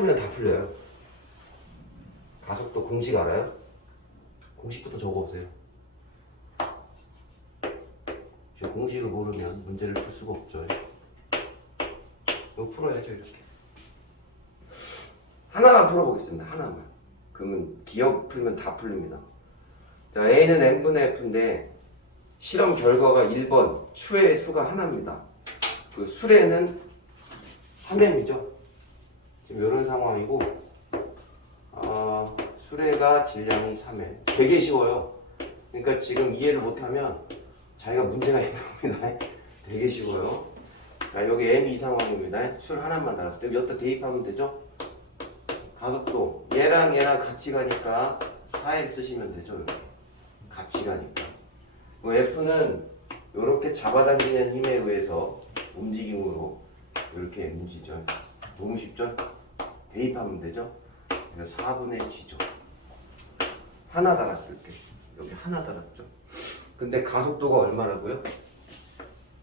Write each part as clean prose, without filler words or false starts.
풀면 다 풀려요. 가속도 공식 알아요? 공식부터 적어보세요. 공식을 모르면 문제를 풀 수가 없죠. 이거 풀어야죠. 이렇게 하나만 풀어보겠습니다. 하나만. 그러면 기억 풀면 다 풀립니다. 자, A는 n분의 F인데 실험 결과가 1번 추의 수가 하나입니다. 그 수레는 3m이죠. 지금 이런 상황이고 수레가 질량이 3m. 되게 쉬워요. 그러니까 지금 이해를 못하면 자기가 문제가 있는 겁니다. 되게 쉬워요. 자, 여기 m 이 상황입니다. 술 하나만 달았을 때 여기다 대입하면 되죠. 가속도 얘랑 같이 가니까 4m 쓰시면 되죠. 여기. 같이 가니까. F는 이렇게 잡아당기는 힘에 의해서 움직임으로 이렇게 움직이죠. 너무 쉽죠? 대입하면 되죠. 그래서 4분의 G죠. 하나 달았을 때 여기 하나 달았죠. 근데 가속도가 얼마라고요?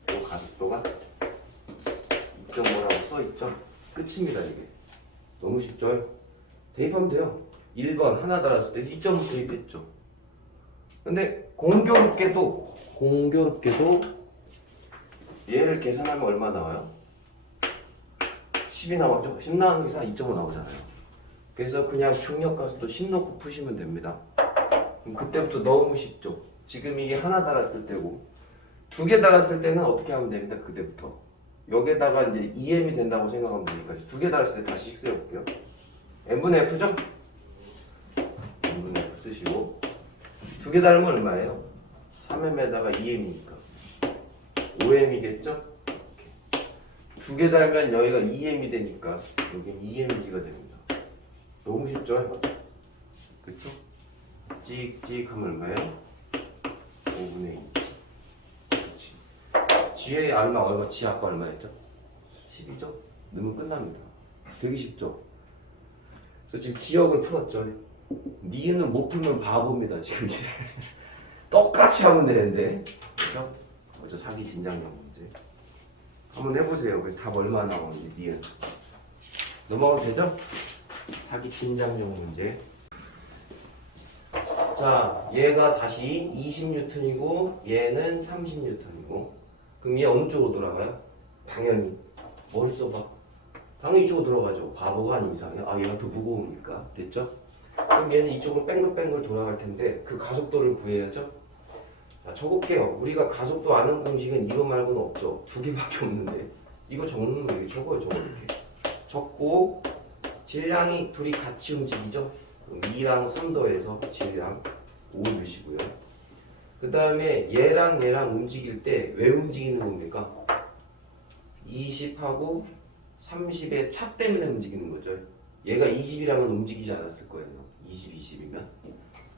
이 가속도가 2.5라고 써있죠. 끝입니다. 이게 너무 쉽죠. 대입하면 돼요. 1번 하나 달았을 때 2.5 대입했죠. 근데 공교롭게도 얘를 계산하면 얼마 나와요? 10이 나오죠. 10 나오는 이상 2.5 나오잖아요. 그래서 그냥 중력가속도 10 넣고 푸시면 됩니다. 그럼 그때부터 너무 쉽죠. 지금 이게 하나 달았을 때고 2개 달았을 때는 어떻게 하면 됩니다. 그때부터 여기에다가 이제 EM이 된다고 생각하면 되니까 2개 달았을 때 다시 식스해 볼게요. n분의 F죠? n분의 F 쓰시고 2개 달면 얼마예요? 3m에다가 2m이니까 5m이겠죠? 2개 달면 여기가 2m이 되니까 여기는 2mg가 됩니다. 너무 쉽죠? 그쵸? 찍찍 하면 얼마예요? 5분의 2. 그렇지. G의 얼마? G 아까 얼마였죠? 10이죠? 넣으면 끝납니다. 되게 쉽죠? 그래서 지금 기억을 풀었죠? 니은은 못 풀면 바보입니다. 지금 똑같이 하면 되는데. 그죠? 어저 사기 진장형 문제. 한번 해보세요. 그래서 답 얼마 나오는지 니은. 넘어가면 되죠? 사기 진장형 문제. 자, 얘가 다시 20N이고 얘는 30N이고 그럼 얘 어느 쪽으로 돌아가요? 당연히 머리 써봐. 당연히 이쪽으로 돌아가죠. 바보가 아닌 이상이야. 아, 얘가 더 무거우니까. 됐죠? 그럼 얘는 이쪽으로 뱅글뱅글 돌아갈 텐데 그 가속도를 구해야죠. 자, 적을게요. 우리가 가속도 아는 공식은 이거 말고는 없죠. 2개밖에 없는데 이거 적는 거 이렇게 적어요. 이렇게 적고 질량이 둘이 같이 움직이죠. 2랑 3 더해서 질량 5 넣으시고요. 그 다음에 얘랑 움직일 때 왜 움직이는 겁니까? 20하고 30의 차 때문에 움직이는 거죠. 얘가 20이라면 움직이지 않았을 거예요. 20이면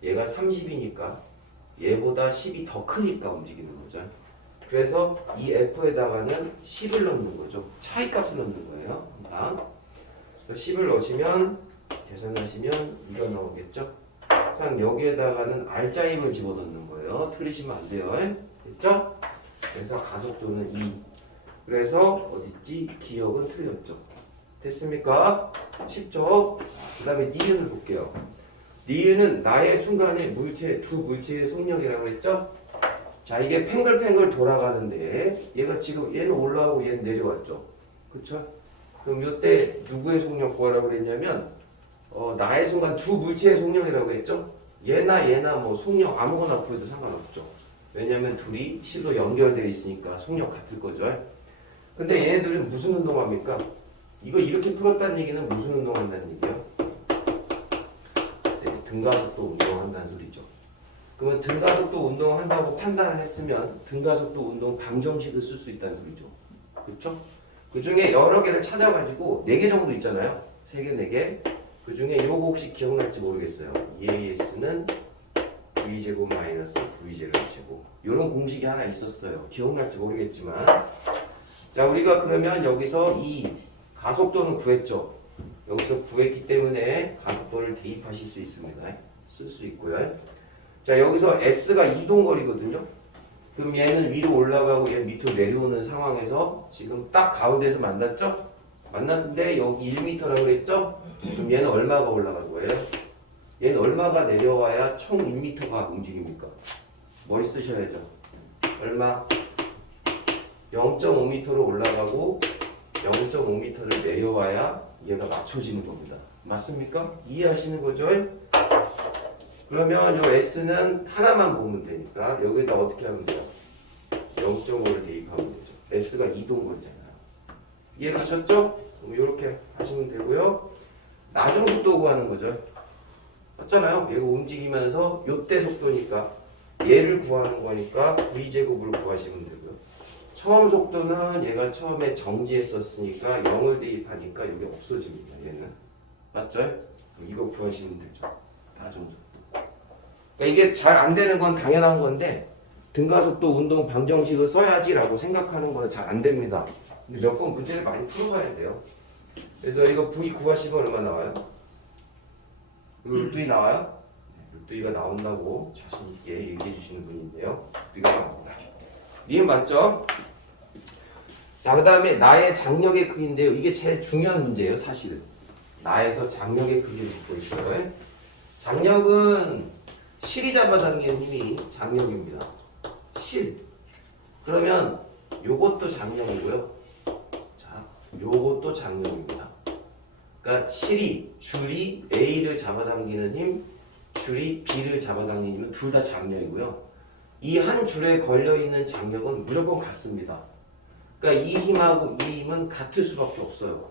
얘가 30이니까 얘보다 10이 더 크니까 움직이는 거죠. 그래서 이 F에다가는 10을 넣는 거죠. 차이값을 넣는 거예요. 그래서 10을 넣으시면 계산하시면 이거 나오겠죠? 상 여기에다가는 R자임을 집어넣는 거예요. 틀리시면 안 돼요. 됐죠? 그래서 가속도는 2. 그래서 어딨지? 기억은 틀렸죠. 됐습니까? 쉽죠? 그 다음에 니은을 볼게요. 니은은 나의 순간에 두 물체의 속력이라고 했죠? 자, 이게 팽글팽글 돌아가는데 얘가 지금 얘는 올라오고 얘는 내려왔죠. 그쵸? 그럼 이때 누구의 속력 구하라고 그랬냐면 나의 순간 두 물체의 속력이라고 했죠? 얘나 뭐 속력 아무거나 구해도 상관없죠. 왜냐면 둘이 실로 연결되어 있으니까 속력 같을 거죠. 근데 얘네들은 무슨 운동합니까? 이거 이렇게 풀었다는 얘기는 무슨 운동한다는 얘기예요? 네, 등가속도 운동한다는 소리죠. 그러면 등가속도 운동한다고 판단을 했으면 등가속도 운동 방정식을 쓸 수 있다는 소리죠. 그렇죠? 그 중에 여러 개를 찾아가지고 4개 정도 있잖아요. 3개, 4개. 그 중에 요거 혹시 기억날지 모르겠어요. EAS는 V제곱 마이너스 V제곱 제곱. 요런 공식이 하나 있었어요. 기억날지 모르겠지만. 자, 우리가 그러면 여기서 이 가속도는 구했죠. 여기서 구했기 때문에 가속도를 대입하실 수 있습니다. 쓸 수 있고요. 자, 여기서 S가 이동거리거든요. 그럼 얘는 위로 올라가고 얘는 밑으로 내려오는 상황에서 지금 딱 가운데에서 만났죠? 만났는데 여기 1m라고 그랬죠? 그럼 얘는 얼마가 올라갈 거예요? 얘는 얼마가 내려와야 총 1m가 움직입니까? 머리 쓰셔야죠. 얼마? 0.5m로 올라가고 0.5m를 내려와야 얘가 맞춰지는 겁니다. 맞습니까? 이해하시는 거죠? 그러면 요 S는 하나만 보면 되니까 여기다 어떻게 하면 돼요? 0.5를 대입하면 되죠. S가 이동거리잖아요. 이해가셨죠? 그럼 이렇게 하시면 되고요. 나중 속도 구하는 거죠. 맞잖아요. 얘가 움직이면서 요때 속도니까 얘를 구하는 거니까 V제곱을 구하시면 되고요. 처음 속도는 얘가 처음에 정지했었으니까 0을 대입하니까 여기 없어집니다. 얘는. 맞죠? 그럼 이거 구하시면 되죠. 나중 속도. 그러니까 이게 잘 안 되는 건 당연한 건데 등가속도 운동 방정식을 써야지라고 생각하는 건 잘 안 됩니다. 근데 몇 번 문제를 많이 풀어봐야 돼요. 그래서 이거 V 구하시면 얼마 나와요? √2 나와요? 네, √2가 나온다고 자신있게 얘기해 주시는 분인데요. √2가 나옵니다. 이해 맞죠? 자, 그 다음에 나의 장력의 크기인데요. 이게 제일 중요한 문제예요, 사실은. 나에서 장력의 크기를 묻고 있어요. 장력은 실이 잡아당기는 힘이 장력입니다. 실. 그러면 요것도 장력이고요. 자, 요것도 장력입니다. 그러니까 실이, 줄이 A를 잡아당기는 힘, 줄이 B를 잡아당기는 힘은 둘 다 장력이고요. 이 한 줄에 걸려있는 장력은 무조건 같습니다. 그러니까 이 힘하고 이 힘은 같을 수밖에 없어요.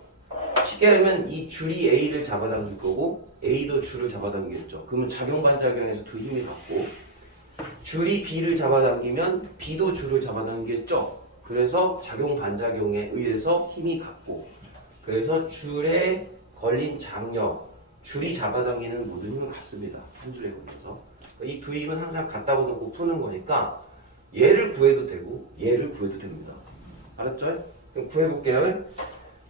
쉽게 하면 이 줄이 A를 잡아당길 거고 A도 줄을 잡아당기겠죠. 그러면 작용반작용에서 두 힘이 같고 줄이 B를 잡아당기면 B도 줄을 잡아당기겠죠. 그래서 작용반작용에 의해서 힘이 같고 그래서 줄에 걸린 장력, 줄이 잡아당기는 모든 힘은 같습니다. 한 줄에 걸려서. 이 두 힘은 항상 같다고 놓고 푸는 거니까 얘를 구해도 되고 얘를 구해도 됩니다. 알았죠? 그럼 구해볼게요.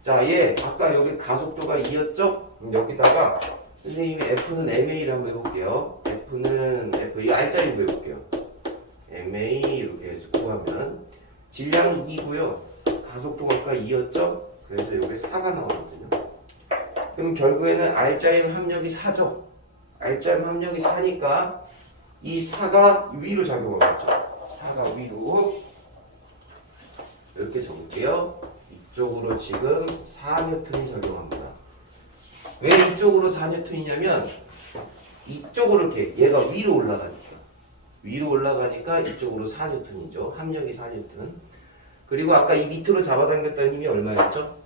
자, 얘 아까 여기 가속도가 2였죠? 그럼 여기다가 선생님이 F는 MA를 한번 해볼게요. F는 F, 이 R자리 구해볼게요. MA 이렇게 해서 구하면 질량이 2고요. 가속도가 아까 2였죠? 그래서 여기 4가 나오거든요. 그럼 결국에는 R자임 합력이 4죠? R자임 합력이 4니까 이 4가 위로 작용하겠죠? 4가 위로 이렇게 적을게요. 이쪽으로 지금 4N이 작용합니다. 왜 이쪽으로 4N이냐면 이쪽으로 이렇게 얘가 위로 올라가니까 이쪽으로 4N이죠. 합력이 4N. 그리고 아까 이 밑으로 잡아당겼다는 힘이 얼마였죠?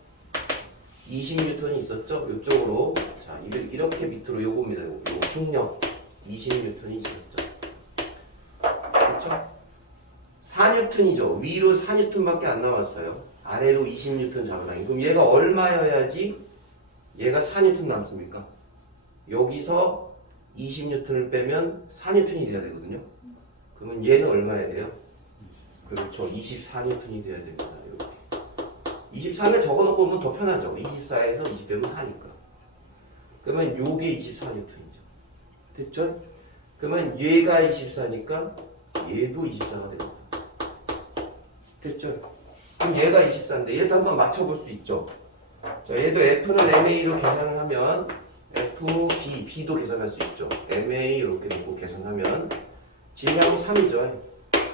20N이 있었죠? 이쪽으로 자 이렇게 밑으로 요겁니다. 요거 중력 20N이 있었죠. 그렇죠? 4N이죠. 위로 4N밖에 안 나왔어요. 아래로 20N 잡아당기. 그럼 얘가 얼마여야지 얘가 4N 남습니까? 여기서 20N을 빼면 4N이 돼야 되거든요. 그러면 얘는 얼마야 돼요? 그렇죠. 24N이 돼야 됩니다. 이렇게. 24는 적어놓고 오면 더 편하죠. 24에서 20 빼면 4니까. 그러면 요게 24N이죠. 됐죠? 그러면 얘가 24니까 얘도 24가 됩니다. 됐죠? 그럼 얘가 24인데 얘도 한번 맞춰볼 수 있죠. 자, 얘도 F는 MA로 계산을 하면 F, B, B도 계산할 수 있죠. MA 이렇게 놓고 계산하면 질량이 3이죠.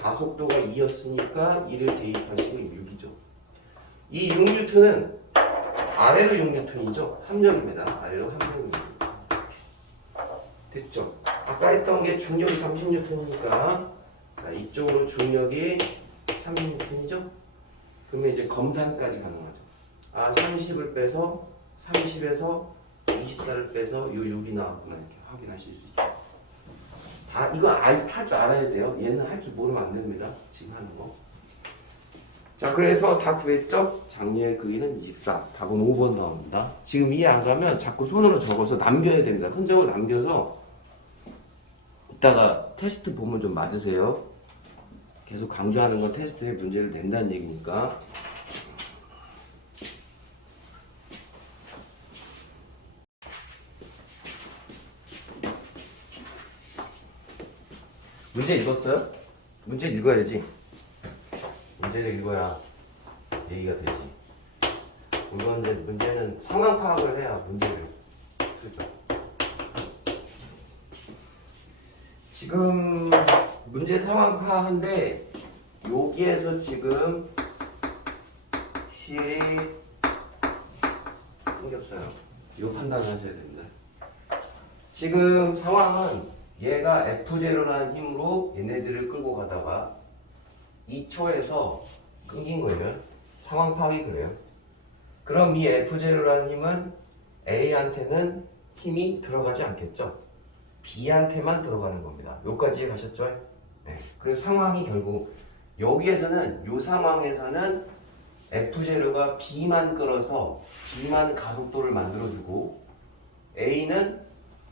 가속도가 2였으니까 2를 대입하시고 6이죠. 이 6N은 아래로 6N이죠. 합력입니다. 아래로 합력입니다. 됐죠? 아까 했던 게 중력이 30N이니까 이쪽으로 중력이 30N이죠? 그러면 이제 검산까지 가능하죠. 아, 30을 빼서 30에서 24를 빼서 요 6이 나왔구나 이렇게 확인하실 수 있죠. 다 이거 할 줄 알아야 돼요. 얘는 할 줄 모르면 안 됩니다. 지금 하는 거. 자, 그래서 다 구했죠? 장류의 크기는 24. 답은 5번 나옵니다. 지금 이해 안 가면 자꾸 손으로 적어서 남겨야 됩니다. 흔적을 남겨서 이따가 테스트 보면 좀 맞으세요. 계속 강조하는 건 테스트에 문제를 낸다는 얘기니까. 문제 읽었어요? 문제 읽어야지. 문제를 읽어야 얘기가 되지. 이건 이제 문제는 상황 파악을 해야 문제를 풀죠. 지금 문제 상황 파악한데 여기에서 지금 실이 생겼어요. 이거 판단하셔야 됩니다. 지금 상황은 얘가 F0라는 힘으로 얘네들을 끌고 가다가 2초에서 끊긴 거예요. 상황 파악이 그래요. 그럼 이 F0라는 힘은 A한테는 힘이 들어가지 않겠죠? B한테만 들어가는 겁니다. 여기까지 가셨죠? 네. 그래서 상황이 결국 여기에서는 이 상황에서는 F0가 B만 끌어서 B만 가속도를 만들어주고 A는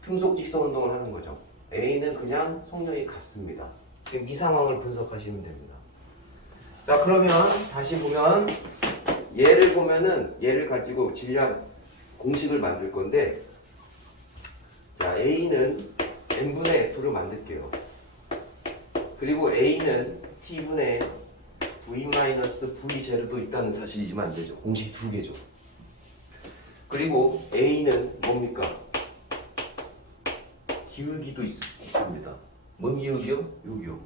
등속 직선 운동을 하는 거죠. A는 그냥 속력이 같습니다. 지금 이 상황을 분석하시면 됩니다. 자, 그러면 다시 보면 얘를 보면은 얘를 가지고 질량 공식을 만들 건데, 자, A는 n분의 F를 만들게요. 그리고 A는 T분의 V-V제로도 있다는 사실이지만 안 되죠. 공식 두 개죠. 그리고 A는 뭡니까? 기울기도 있습니다. 뭔 기울기요? 여기요.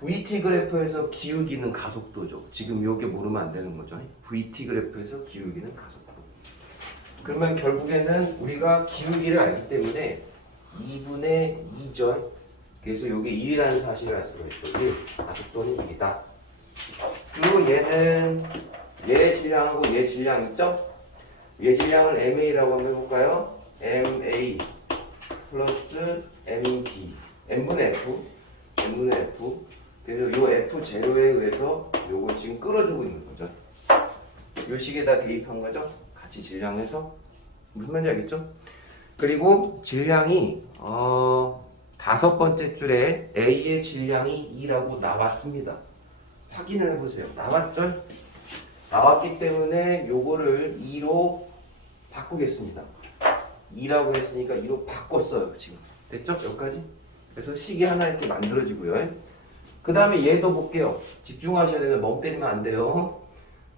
VT 그래프에서 기울기는 가속도죠. 지금 요게 모르면 안 되는 거죠. VT 그래프에서 기울기는 가속도. 그러면 결국에는 우리가 기울기를 알기 때문에 2분의 2절. 그래서 요게 1이라는 사실을 알 수가 있죠. 1. 가속도는 1이다. 그리고 얘는 얘 질량하고 얘 질량 있죠? 얘 질량을 MA라고 한번 해볼까요? MA 플러스 MB n분의 F 그래서 요 F0에 의해서 요걸 지금 끌어주고 있는 거죠. 요 식에다 대입한 거죠. 같이 질량해서 무슨 말인지 알겠죠? 그리고 질량이 다섯 번째 줄에 A의 질량이 2라고 나왔습니다. 확인을 해보세요. 나왔죠? 나왔기 때문에 요거를 2로 바꾸겠습니다. 2라고 했으니까 2로 바꿨어요. 지금 됐죠? 여기까지? 그래서 식이 하나 이렇게 만들어지고요. 그 다음에 얘도 볼게요. 집중하셔야 되는, 멍 때리면 안 돼요.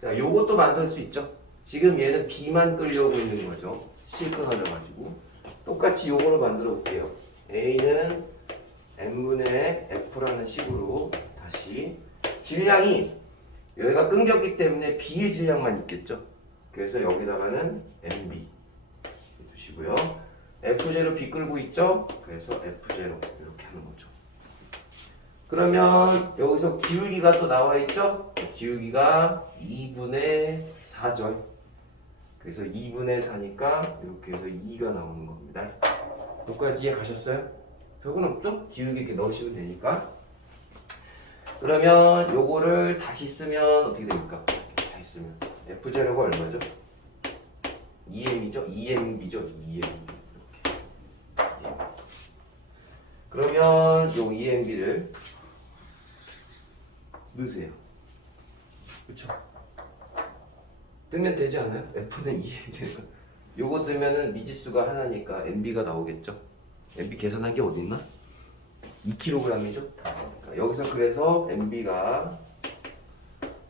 자, 요것도 만들 수 있죠. 지금 얘는 B만 끌려오고 있는 거죠. 실 끊어져가지고. 똑같이 요거를 만들어 볼게요. A는 n분의 F라는 식으로 다시 질량이 여기가 끊겼기 때문에 B의 질량만 있겠죠. 그래서 여기다가는 MB 두시고요. F0 B 끌고 있죠. 그래서 F0 이렇게 하는 거죠. 그러면 여기서 기울기가 또 나와 있죠. 기울기가 2분의 4죠. 그래서 2분의 4니까 이렇게 해서 2가 나오는 겁니다. 여기까지 이해 가셨어요? 별건 없죠? 기울기 이렇게 넣으시면 되니까. 그러면 요거를 다시 쓰면 어떻게 됩니까? 이렇게 다시 쓰면 F0가 얼마죠? 2m이죠? 2mb죠? 2m. 이렇게. 그러면 요 2mb를 넣으세요. 그쵸? 뜨면 되지 않아요? F는 2m니까. 요거 뜨면은 미지수가 하나니까 mb가 나오겠죠? mb 계산한 게 어디 있나? 2kg이죠? 그러니까 여기서 그래서 mb가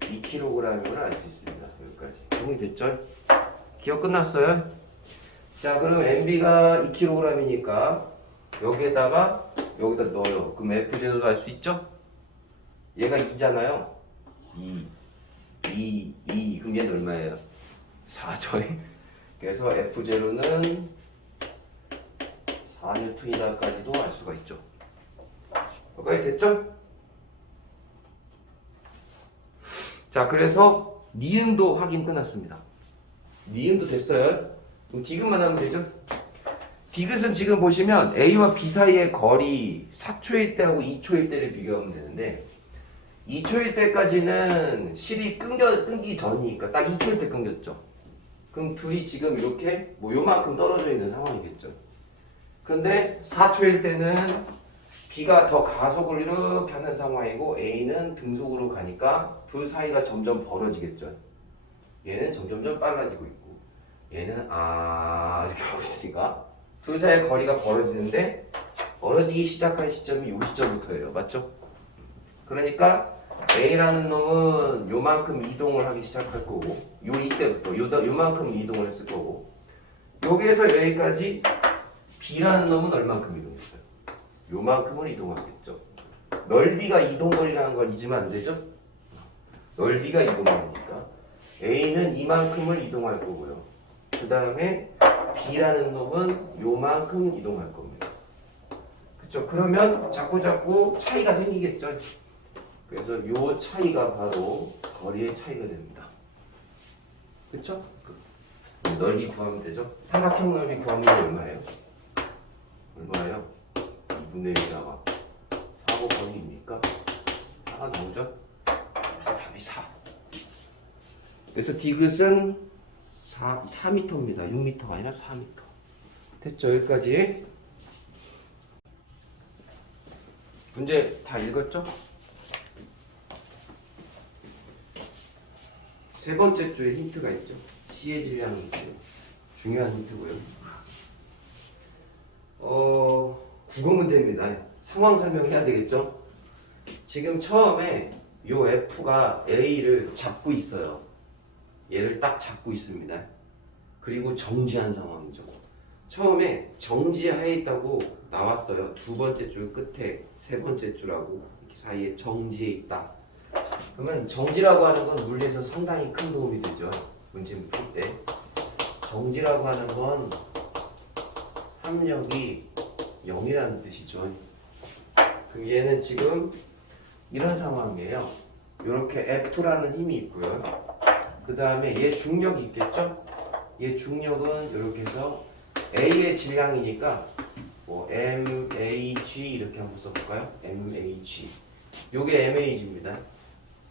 2kg임을 알 수 있습니다. 여기까지. 정리 됐죠? 기억 끝났어요? 자, 그럼 mb가 2kg이니까 여기에다가 여기다 넣어요. 그럼 F0도 알 수 있죠? 얘가 2잖아요. 2. 그럼 얘는 얼마예요? 4죠. 그래서 F0는 4N이다까지도 알 수가 있죠. 여기까지 됐죠? 자, 그래서 니은도 확인 끝났습니다. 니은도 됐어요. 그럼 디귿만 하면 되죠? 디귿은 지금 보시면 A와 B 사이의 거리 4초일 때하고 2초일 때를 비교하면 되는데 2초일 때까지는 실이 끊기 전이니까 딱 2초일 때 끊겼죠. 그럼 둘이 지금 이렇게 뭐 요만큼 떨어져 있는 상황이겠죠. 근데 4초일 때는 B가 더 가속을 이렇게 하는 상황이고 A는 등속으로 가니까 둘 사이가 점점 벌어지겠죠. 얘는 점점점 빨라지고 있고 얘는 이렇게 하고 있으니까 둘 사이의 거리가 벌어지는데 벌어지기 시작한 시점이 이 시점부터예요. 맞죠? 그러니까 A라는 놈은 요만큼 이동을 하기 시작할 거고 이때부터 요만큼 이동을 했을 거고 여기에서 여기까지 B라는 놈은 얼만큼 이동했어요? 요만큼을 이동하겠죠. 넓이가 이동거리라는 걸 잊으면 안 되죠? 넓이가 이동거리니까 A는 이만큼을 이동할 거고요. 그 다음에 B라는 놈은 요만큼 이동할 겁니다. 그쵸? 그러면 자꾸 차이가 생기겠죠? 그래서 요 차이가 바로 거리의 차이가 됩니다. 그쵸? 넓이 구하면 되죠? 삼각형 넓이 구하면 얼마예요? 얼마예요? 2분의 1에다가 4 곱하기입니까? 4가 나오죠? 답이 4. 그래서 디귿은 4m입니다. 6m가 아니라 4m. 됐죠? 여기까지. 문제 다 읽었죠? 세 번째 줄에 힌트가 있죠. C의 질량이 있고요. 중요한 힌트고요. 국어 문제입니다. 상황 설명해야 되겠죠? 지금 처음에 요 F가 A를 잡고 있어요. 얘를 딱 잡고 있습니다. 그리고 정지한 상황이죠. 처음에 정지하에 있다고 나왔어요. 두 번째 줄 끝에 세 번째 줄하고 이렇게 사이에 정지해 있다. 그러면 정지라고 하는 건 물리에서 상당히 큰 도움이 되죠. 문제 풀 때. 정지라고 하는 건 합력이 0이라는 뜻이죠. 그럼 얘는 지금 이런 상황이에요. 이렇게 F라는 힘이 있고요. 그 다음에 얘 중력이 있겠죠? 얘 중력은 이렇게 해서 A의 질량이니까 뭐 MAG 이렇게 한번 써볼까요? MAG. 요게 MAG입니다.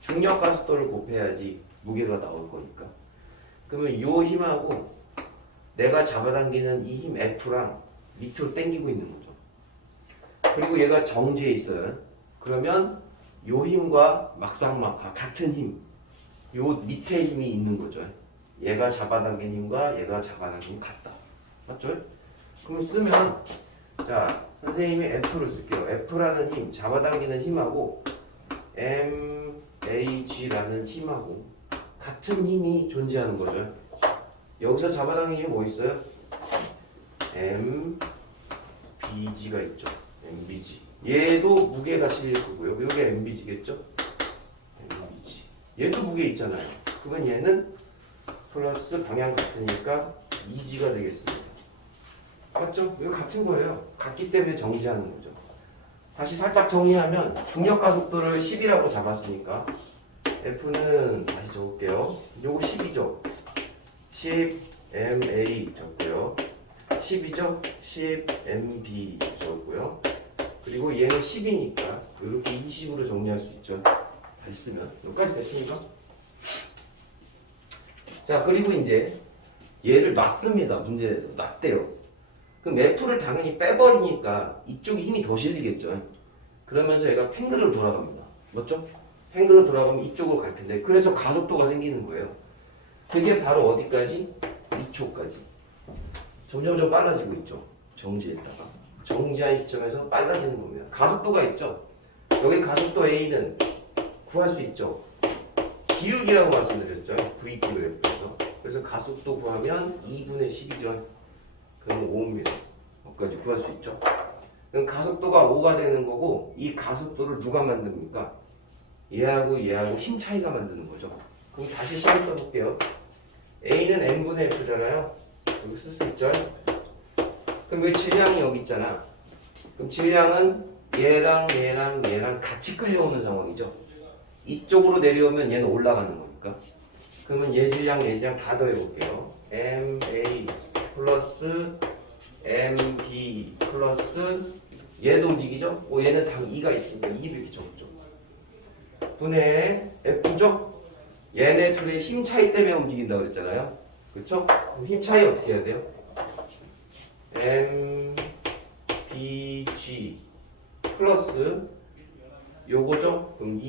중력 가속도를 곱해야지 무게가 나올 거니까. 그러면 요 힘하고 내가 잡아당기는 이 힘 F랑 밑으로 당기고 있는 거죠. 그리고 얘가 정지해 있어요. 그러면 요 힘과 막상막하 같은 힘, 요 밑에 힘이 있는 거죠. 얘가 잡아당긴 힘과 얘가 잡아당긴 힘 같다. 맞죠? 그럼 쓰면 자 선생님이 F를 쓸게요. F라는 힘, 잡아당기는 힘하고 MAG라는 힘하고 같은 힘이 존재하는 거죠. 여기서 잡아당긴 힘이 뭐 있어요? MBG가 있죠. MBG. 얘도 무게가 실릴 거고요. 이게 MBG겠죠? MBG. 얘도 무게 있잖아요. 그러면 얘는 플러스 방향 같으니까 2G가 되겠습니다. 맞죠? 이거 같은 거예요. 같기 때문에 정지하는 거죠. 다시 살짝 정리하면 중력 가속도를 10이라고 잡았으니까 F는 다시 적을게요. 요거 10이죠. 10 MA 적고요. 10이죠. 10 MB 적고요. 그리고 얘는 10이니까 이렇게 20으로 정리할 수 있죠. 다시 쓰면 여기까지 됐습니까? 자, 그리고 이제 얘를 놨습니다. 문제 놨대요. 그럼 F를 당연히 빼버리니까 이쪽에 힘이 더 실리겠죠. 그러면서 얘가 팽글로 돌아갑니다. 맞죠? 팽글로 돌아가면 이쪽으로 갈 텐데 그래서 가속도가 생기는 거예요. 그게 바로 어디까지? 2초까지. 점점 빨라지고 있죠. 정지했다가. 정지한 시점에서 빨라지는 겁니다. 가속도가 있죠. 여기 가속도 A는 구할 수 있죠. 기울기라고 말씀드렸죠. V 기울기에서. 그래서 가속도 구하면 2분의 10이죠. 그럼 5입니다. 여기까지 구할 수 있죠. 그럼 가속도가 5가 되는 거고 이 가속도를 누가 만듭니까? 얘하고 얘하고 힘 차이가 만드는 거죠. 그럼 다시 식을 써볼게요. A는 n분의 F잖아요. 여기 쓸 수 있죠. 그럼 여기 질량이 여기 있잖아. 그럼 질량은 얘랑 같이 끌려오는 상황이죠. 이쪽으로 내려오면 얘는 올라가는 거니까. 그러면 얘 질량 다 더해볼게요. MA 플러스 MB 플러스 얘도 움직이죠? 얘는 당 2가 있으니까 2를 이렇게 적죠. 분의 F죠? 얘네 둘의 힘 차이 때문에 움직인다고 그랬잖아요. 그쵸? 그럼 힘 차이 어떻게 해야 돼요? MBG 플러스 요거죠? 그럼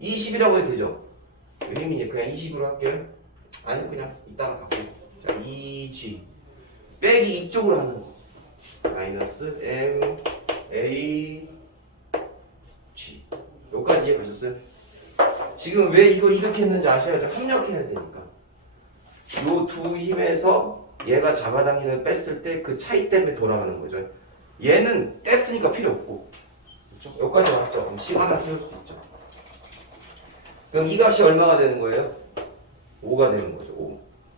20이라고 해도 되죠? 힘이니 그냥 20으로 할게요. 아니 그냥 이따가 바꿔. 자 2G 빼기 이쪽으로 하는 거. 마이너스 MAG 여기까지 이해 가셨어요? 지금 왜 이거 이렇게 했는지 아셔야죠. 합력해야 되니까. 요 두 힘에서 얘가 잡아당기는 뺐을 때 그 차이 때문에 돌아가는 거죠. 얘는 뗐으니까 필요 없고. 그렇죠? 여기까지 왔죠. 그럼 시간만 세울 수 있죠. 그럼 이 값이 얼마가 되는 거예요? 5가 되는 거죠.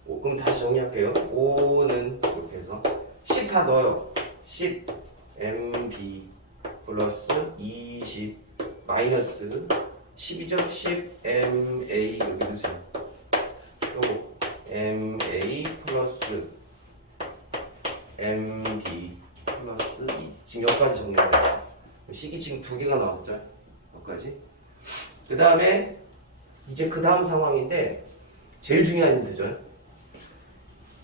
5. 그럼 다시 정리할게요. 5는 이렇게 해서 10 다 넣어요. 10 MB 플러스 20 마이너스 10이죠? 10 MA 여기 넣으세요. 요거 MA 플러스 MB 플러스 2. 지금 여기까지 정리해요. 식이 지금 두 개가 나왔죠? 여기까지. 그 다음에 이제 그 다음 상황인데 제일 중요한 힌트죠.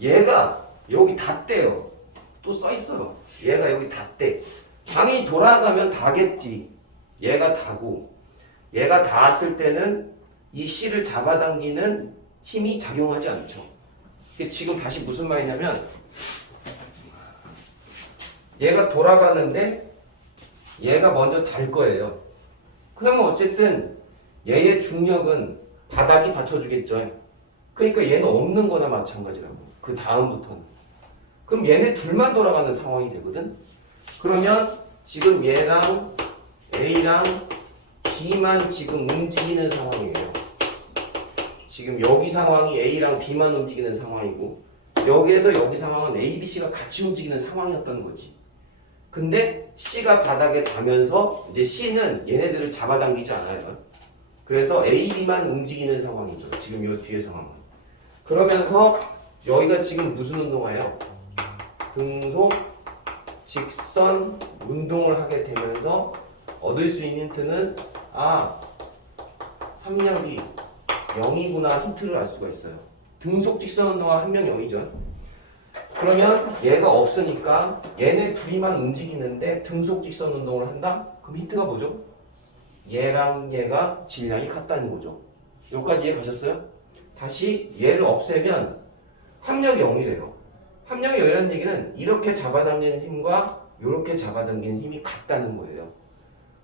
얘가 여기 닿대요. 또 써있어요. 얘가 여기 닿대. 방이 돌아가면 닿겠지. 얘가 닿고 얘가 닿았을 때는 이 C를 잡아당기는 힘이 작용하지 않죠. 이게 지금 다시 무슨 말이냐면 얘가 돌아가는데 얘가 먼저 닿을 거예요. 그러면 어쨌든 얘의 중력은 바닥이 받쳐주겠죠. 그러니까 얘는 없는 거나 마찬가지라고. 그 다음부터는. 그럼 얘네 둘만 돌아가는 상황이 되거든. 그러면 지금 얘랑 A랑 B만 지금 움직이는 상황이에요. 지금 여기 상황이 A랑 B만 움직이는 상황이고 여기에서 여기 상황은 A, B, C가 같이 움직이는 상황이었다는 거지. 근데 C가 바닥에 닿으면서 이제 C는 얘네들을 잡아당기지 않아요. 그래서 A, B만 움직이는 상황이죠. 지금 이 뒤에 상황은. 그러면서 여기가 지금 무슨 운동화예요? 등속 직선 운동을 하게 되면서 얻을 수 있는 힌트는 합력이 0이구나 힌트를 알 수가 있어요. 등속 직선 운동화 합력 0이죠. 그러면 얘가 없으니까 얘네 둘이만 움직이는데 등속 직선 운동을 한다? 그럼 힌트가 뭐죠? 얘랑 얘가 질량이 같다는 거죠. 여기까지 이해 가셨어요? 다시 얘를 없애면 합력이 0이래요. 합력이 0이라는 얘기는 이렇게 잡아당기는 힘과 이렇게 잡아당기는 힘이 같다는 거예요.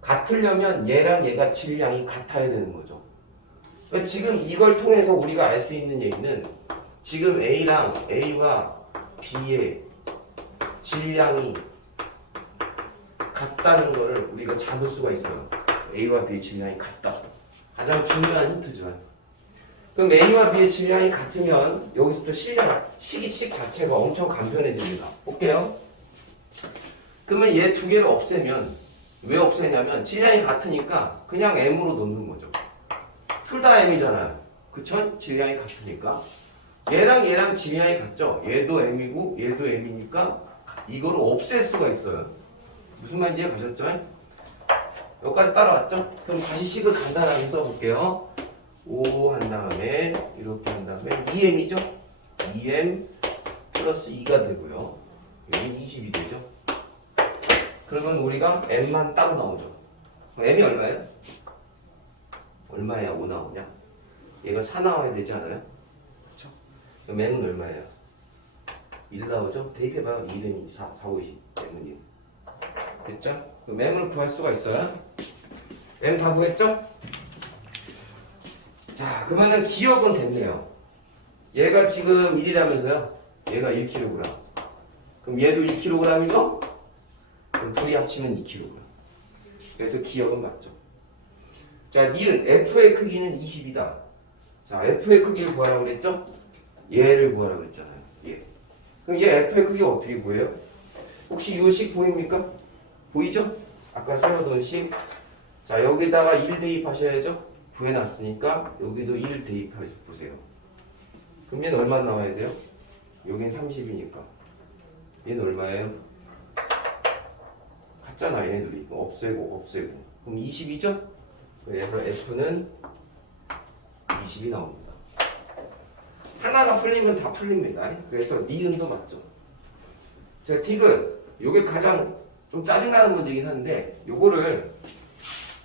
같으려면 얘랑 얘가 질량이 같아야 되는 거죠. 그러니까 지금 이걸 통해서 우리가 알 수 있는 얘기는 지금 A와 B의 질량이 같다는 것을 우리가 잡을 수가 있어요. A와 B의 질량이 같다. 가장 중요한 힌트죠. 그럼 A와 B의 질량이 같으면 여기서부터 식이식 자체가 엄청 간편해집니다. 볼게요. 그러면 얘 두 개를 없애면 왜 없애냐면 질량이 같으니까 그냥 M으로 놓는 거죠. 둘 다 M이잖아요. 그쵸? 질량이 같으니까. 얘랑 질량이 같죠? 얘도 M이고 얘도 M이니까 이거를 없앨 수가 있어요. 무슨 말인지 가셨죠? 여기까지 따라왔죠? 그럼 다시 식을 간단하게 써볼게요. 5 한 다음에 이렇게 한 다음에 2M이죠? 2M 플러스 2가 되고요. 여기 20이 되죠? 그러면 우리가 M만 따로 나오죠. 그럼 M이 얼마예요? 얼마야 5 나오냐? 얘가 4 나와야 되지 않아요? 그쵸? 그럼 M은 얼마예요? 1 나오죠? 대입해봐요. 2는 2, 4, 4, 5, 20. M은 1. 됐죠? 그럼 M을 구할 수가 있어요. M 다 구했죠? 자, 그러면은 기억은 됐네요. 얘가 지금 1이라면서요? 얘가 1kg. 그럼 얘도 1kg이죠? 그럼 둘이 합치면 2kg. 그래서 기억은 맞죠. 자, 니은 F의 크기는 20이다. 자, F의 크기를 구하라고 그랬죠? 얘를 구하라고 그랬잖아요. 얘. 그럼 얘 F의 크기가 어떻게 구해요? 혹시 이 식 보입니까? 보이죠? 아까 세워둔 식. 자, 여기다가 1 대입하셔야죠? 구해놨으니까 여기도 1 대입해보세요. 그럼 얘는 얼마 나와야 돼요? 여긴 30이니까. 얘는 얼마예요? 같잖아, 얘네들이. 없애고. 그럼 20이죠? 그래서 F는 20이 나옵니다. 하나가 풀리면 다 풀립니다. 그래서 니은도 맞죠. 자, 디귿. 요게 가장 좀 짜증나는 문제이긴 한데 요거를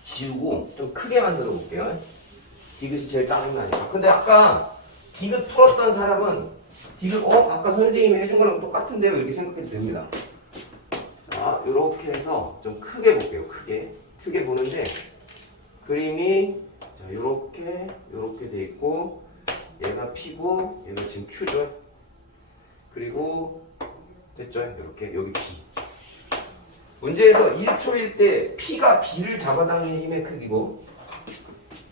지우고 좀 크게 만들어 볼게요. 디귿이 제일 짜증나니까. 근데 아까 디귿 풀었던 사람은 디귿 아까 선생님이 해준 거랑 똑같은데요? 이렇게 생각해도 됩니다. 자, 요렇게 해서 좀 크게 볼게요. 크게 보는데 그림이 자, 요렇게 돼 있고 얘가 P고 얘가 지금 Q죠. 그리고 됐죠? 이렇게 여기 B. 문제에서 1초일 때 P가 B를 잡아당기는 힘의 크기고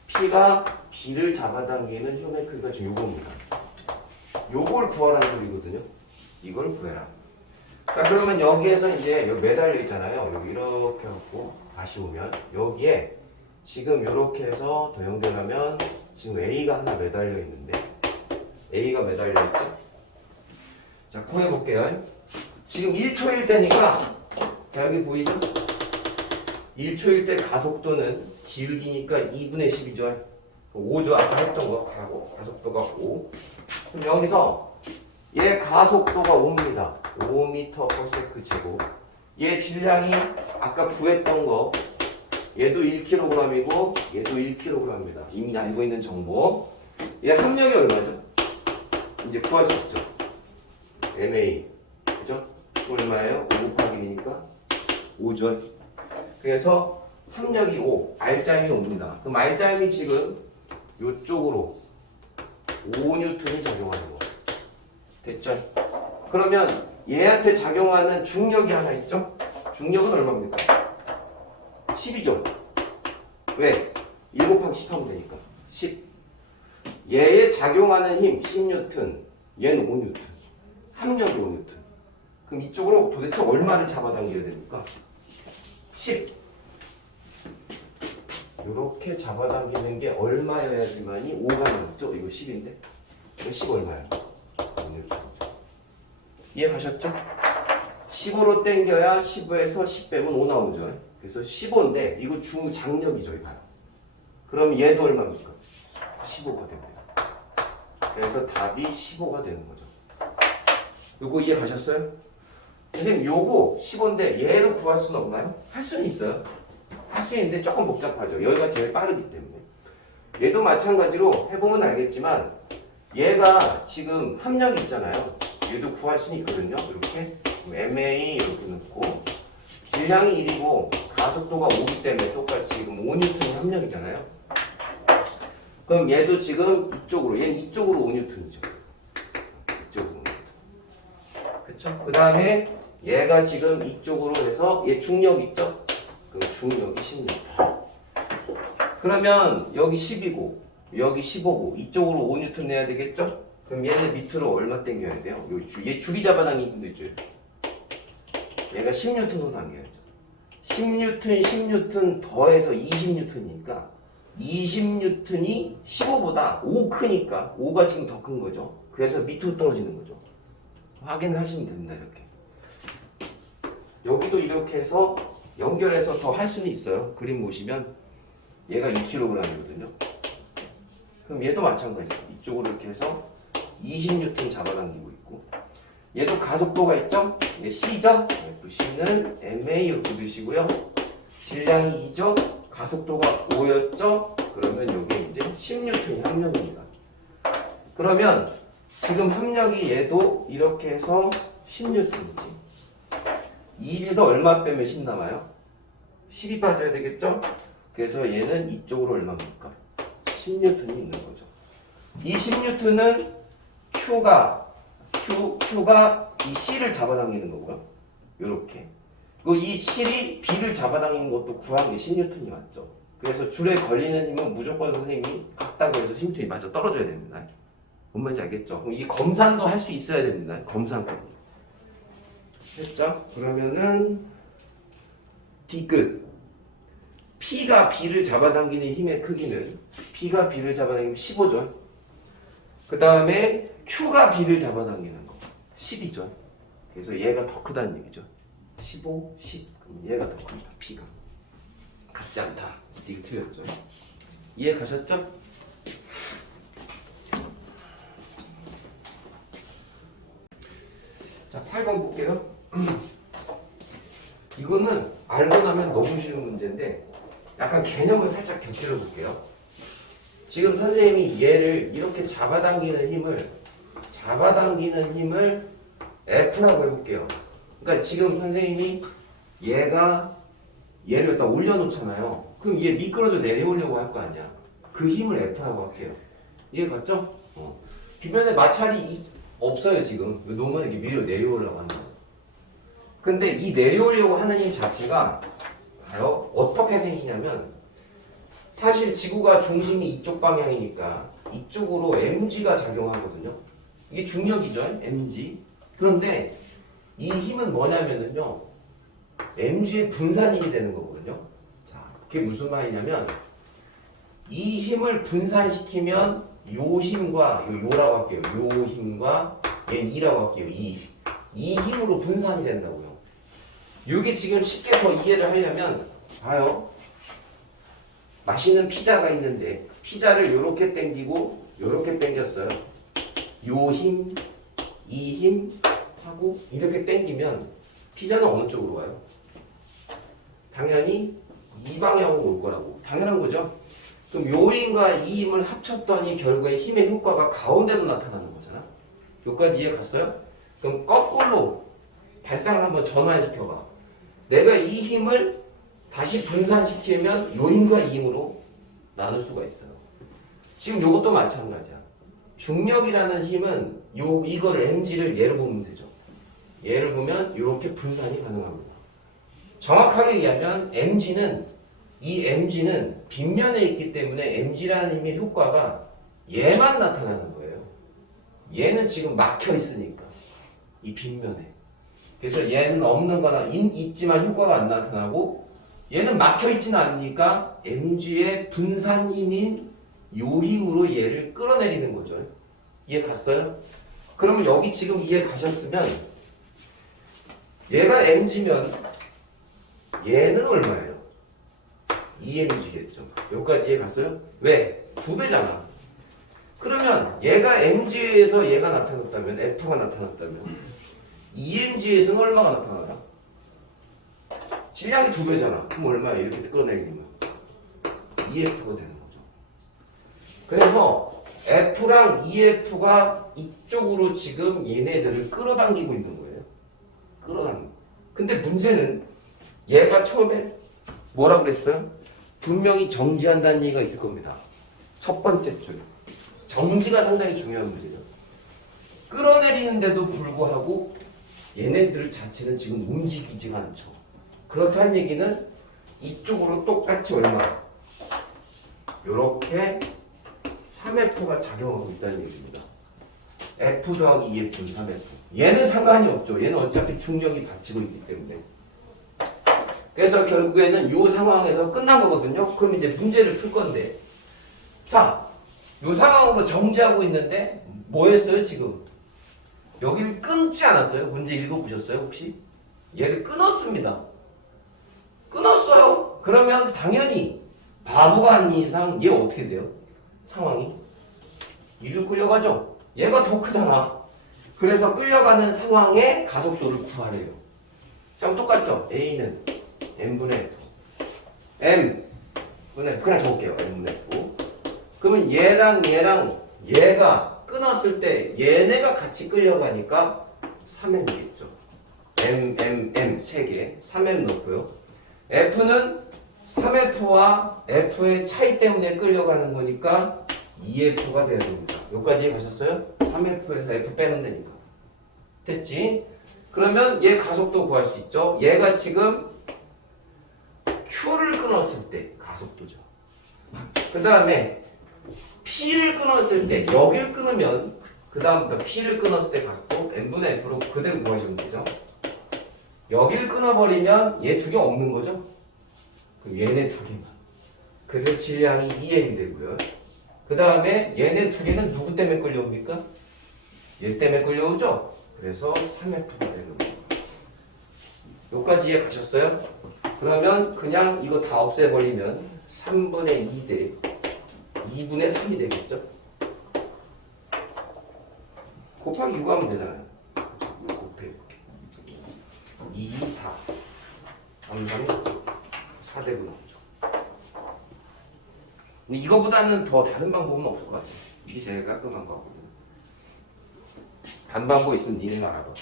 P가 B를 잡아당기는 힘의 크기가 지금 요겁니다. 요걸 구하라는 소리거든요. 이걸 구해라. 자, 그러면 여기에서 이제 여기 매달려 있잖아요. 여기 이렇게 하고 다시 오면 여기에 지금 이렇게 해서 더 연결하면 지금 A가 하나 매달려 있는데 A가 매달려 있죠? 자, 구해볼게요. 지금 1초일 때니까 자, 여기 보이죠? 1초일 때 가속도는 기울기니까 2분의 10이죠. 5죠. 아까 했던 거 가고 가속도가 5. 그럼 여기서 얘 가속도가 5입니다. 5m/s 제곱. 얘 질량이 아까 구했던 거 얘도 1kg이고 얘도 1kg입니다. 이미 알고 있는 정보. 얘 함량이 얼마죠? 이제 구할 수 있죠. MA. 그죠? 얼마예요? 5 곱하기 2니까 5죠. 그래서 함량이 5, R자임이 5입니다. 그럼 R자임이 지금 이쪽으로 5N이 작용하는 거. 됐죠? 그러면 얘한테 작용하는 중력이 하나 있죠? 중력은 얼마입니까? 10이죠? 왜? 1 곱하기 10 하면 되니까 10. 얘에 작용하는 힘 10N, 얘는 5N. 함력이 5N. 그럼 이쪽으로 도대체 얼마를 잡아당겨야 됩니까? 10. 이렇게 잡아당기는 게 얼마여야지만이 5가 나왔죠? 이거 10인데 이거 10 얼마야? 5N. 이해 가셨죠? 15로 당겨야 15에서 10 빼면 5 나오죠. 그래서 15인데 이거 장력이죠. 이거. 그럼 얘도 얼마입니까? 15가 됩니다. 그래서 답이 15가 되는 거죠. 요거 이해 가셨어요? 선생님 요거 15인데 얘를 구할 수는 없나요? 할 수는 있어요. 할 수 있는데 조금 복잡하죠. 여기가 제일 빠르기 때문에. 얘도 마찬가지로 해보면 알겠지만 얘가 지금 함량이 있잖아요. 얘도 구할 수는 있거든요. 이렇게 MA 이렇게 넣고 질량이 1이고 가속도가 5기 때문에 똑같이 지금 5N의 함량이잖아요. 그럼 얘도 지금 이쪽으로 얘는 이쪽으로 5N이죠. 이쪽으로. 그쵸? 그 다음에 얘가 지금 이쪽으로 해서 얘 중력 있죠? 그럼 중력이 16. 그러면 여기 10이고 여기 15고 이쪽으로 5N 내야 되겠죠? 그럼 얘는 밑으로 얼마 당겨야 돼요? 얘 줄이 잡아당기는 거 있죠? 얘가 10N으로 당겨야죠. 10N, 10N 더해서 20N이니까 20N이 15보다 5 크니까 5가 지금 더 큰 거죠. 그래서 밑으로 떨어지는 거죠. 확인하시면 됩니다. 이렇게. 여기도 이렇게 해서 연결해서 더 할 수는 있어요. 그림 보시면 얘가 2kg이거든요. 그럼 얘도 마찬가지죠. 이쪽으로 이렇게 해서 20N 잡아당기고 있고 얘도 가속도가 있죠? 얘 C죠? C는 MA 이렇게 두시고요. 질량이 2죠? 가속도가 5였죠? 그러면 이게 이제 10N이 함량입니다. 그러면 지금 함량이 얘도 이렇게 해서 10N이지. 2에서 얼마 빼면 10 남아요? 10이 빠져야 되겠죠? 그래서 얘는 이쪽으로 얼마입니까? 10N이 있는 거죠. 이 10N은 Q가 이 C를 잡아당기는 거고요. 요렇게. 그리고 이 C이 B를 잡아당기는 것도 구한 게 10N이 맞죠. 그래서 줄에 걸리는 힘은 무조건 선생님이 같다고 해서 10N이 맞아 떨어져야 됩니다. 뭔 말인지 알겠죠? 그럼 이 검산도 할 수 있어야 됩니다. 검산도. 됐죠? 그러면은 D끝. P가 B를 잡아당기는 힘의 크기는 P가 B를 잡아당기면 15죠. 그 다음에 Q가 B를 잡아당기는 거 10이죠. 그래서 얘가 더 크다는 얘기죠. 15, 10. 그럼 얘가 더 큽니다. P가. 같지 않다. 이게 틀렸죠. 이해 가셨죠? 자, 8번 볼게요. 이거는 알고 나면 너무 쉬운 문제인데 약간 개념을 살짝 곁들여 볼게요. 지금 선생님이 얘를 이렇게 잡아당기는 힘을 F라고 해볼게요. 그러니까 지금 선생님이 얘를 갖다 올려놓잖아요. 그럼 얘 미끄러져 내려오려고 할 거 아니야. 그 힘을 F라고 할게요. 이해 갔죠? 뒷면에 마찰이 없어요 지금. 놓으면 이렇게 위로 내려오려고 하는 거예요. 근데 이 내려오려고 하는 힘 자체가 봐요. 어떻게 생기냐면 사실 지구가 중심이 이쪽 방향이니까 이쪽으로 mg가 작용하거든요. 이게 중력이죠, mg. 그런데 이 힘은 뭐냐면요, mg의 분산이 되는 거거든요. 자, 그게 무슨 말이냐면 이 힘을 분산시키면 요 힘과 요라고 할게요. 요 힘과 얘는 이라고 할게요. 이 힘으로 분산이 된다고요. 이게 지금 쉽게 더 이해를 하려면 봐요. 맛있는 피자가 있는데 피자를 요렇게 당기고 요렇게 당겼어요. 요 힘, 이 힘 하고 이렇게 당기면 피자는 어느 쪽으로 가요? 당연히 이 방향으로 올 거라고. 당연한 거죠. 그럼 요 힘과 이 힘을 합쳤더니 결국에 힘의 효과가 가운데로 나타나는 거잖아. 여기까지 이해 갔어요? 그럼 거꾸로 발상을 한번 전환시켜봐. 내가 이 힘을 다시 분산시키면 요 힘과 이 힘으로 나눌 수가 있어요. 지금 요것도 마찬가지야. 중력이라는 힘은 이거를 mg를 예로 보면 되죠. 예를 보면 이렇게 분산이 가능합니다. 정확하게 얘기하면 이 mg는 빗면에 있기 때문에 mg라는 힘의 효과가 얘만 나타나는 거예요. 얘는 지금 막혀 있으니까 이 빗면에. 그래서 얘는 없는 거나 있지만 효과가 안 나타나고 얘는 막혀 있지는 않으니까 mg의 분산 힘인 요 힘으로 얘를 끌어내리는 거죠. 이해 갔어요? 그러면 여기 지금 이해 가셨으면 얘가 mg면 얘는 얼마예요? 2mg겠죠. 여기까지 이해 갔어요? 왜? 2배잖아. 그러면 얘가 mg에서 얘가 나타났다면 F가 나타났다면 2mg에서는 얼마가 나타나나? 질량이 2배잖아. 그럼 얼마야? 이렇게 끌어내리면 2F가 되는 거죠. 그래서 F랑 EF가 이쪽으로 지금 얘네들을 끌어당기고 있는 거예요. 끌어당기고. 근데 문제는 얘가 처음에 뭐라 그랬어요? 분명히 정지한다는 얘기가 있을 겁니다. 첫 번째 줄. 정지가 상당히 중요한 문제죠. 끌어내리는데도 불구하고 얘네들 자체는 지금 움직이지가 않죠. 그렇다는 얘기는 이쪽으로 똑같이 얼마? 요렇게 3F가 작용하고 있다는 얘기입니다. F 더하기 2F는 3F. 얘는 상관이 없죠. 얘는 어차피 중력이 받치고 있기 때문에. 그래서 결국에는 이 상황에서 끝난 거거든요. 그럼 이제 문제를 풀 건데, 자, 이 상황으로 정지하고 있는데 뭐 했어요 지금? 여기를 끊지 않았어요? 문제 읽어보셨어요 혹시? 얘를 끊었습니다. 끊었어요. 그러면 당연히 바보가 아닌 이상 얘 어떻게 돼요? 상황이? 이리로 끌려가죠? 얘가 더 크잖아. 그래서 끌려가는 상황의 가속도를 구하래요. 자, 똑같죠? A는 M분의 F. M분의 그냥 볼게요. M분의 F. 그러면 얘랑 얘가 끊었을 때 얘네가 같이 끌려가니까 3M이겠죠. M 세 개. 3M 넣고요. F는 3F와 F의 차이 때문에 끌려가는 거니까 2F가 돼야 됩니다. 여기까지 가셨어요? 3F에서 F 빼면 되니까. 됐지? 그러면 얘 가속도 구할 수 있죠? 얘가 지금 Q를 끊었을 때 가속도죠. 그 다음에 P를 끊었을 때 여기를 끊으면 그 다음부터 P를 끊었을 때 가속도 N분의 F로 그대로 구하시면 되죠. 여기를 끊어버리면 얘 두 개 없는 거죠? 그럼 얘네 두 개만. 그래서 질량이 2M이 되고요. 그 다음에 얘네 두 개는 누구 때문에 끌려옵니까? 얘 때문에 끌려오죠? 그래서 3F가 되는 거예요. 여기까지 이해 가셨어요? 그러면 그냥 이거 다 없애버리면 3분의 2 대 2분의 3이 되겠죠? 곱하기 6 하면 되잖아요. 곱해 2, 4 3, 3, 4대분 나오죠. 근데 이거보다는 더 다른 방법은 없을 것 같아요. 이게 제일 깔끔한 거거든요. 반방법 있으면 니네가 알아봐.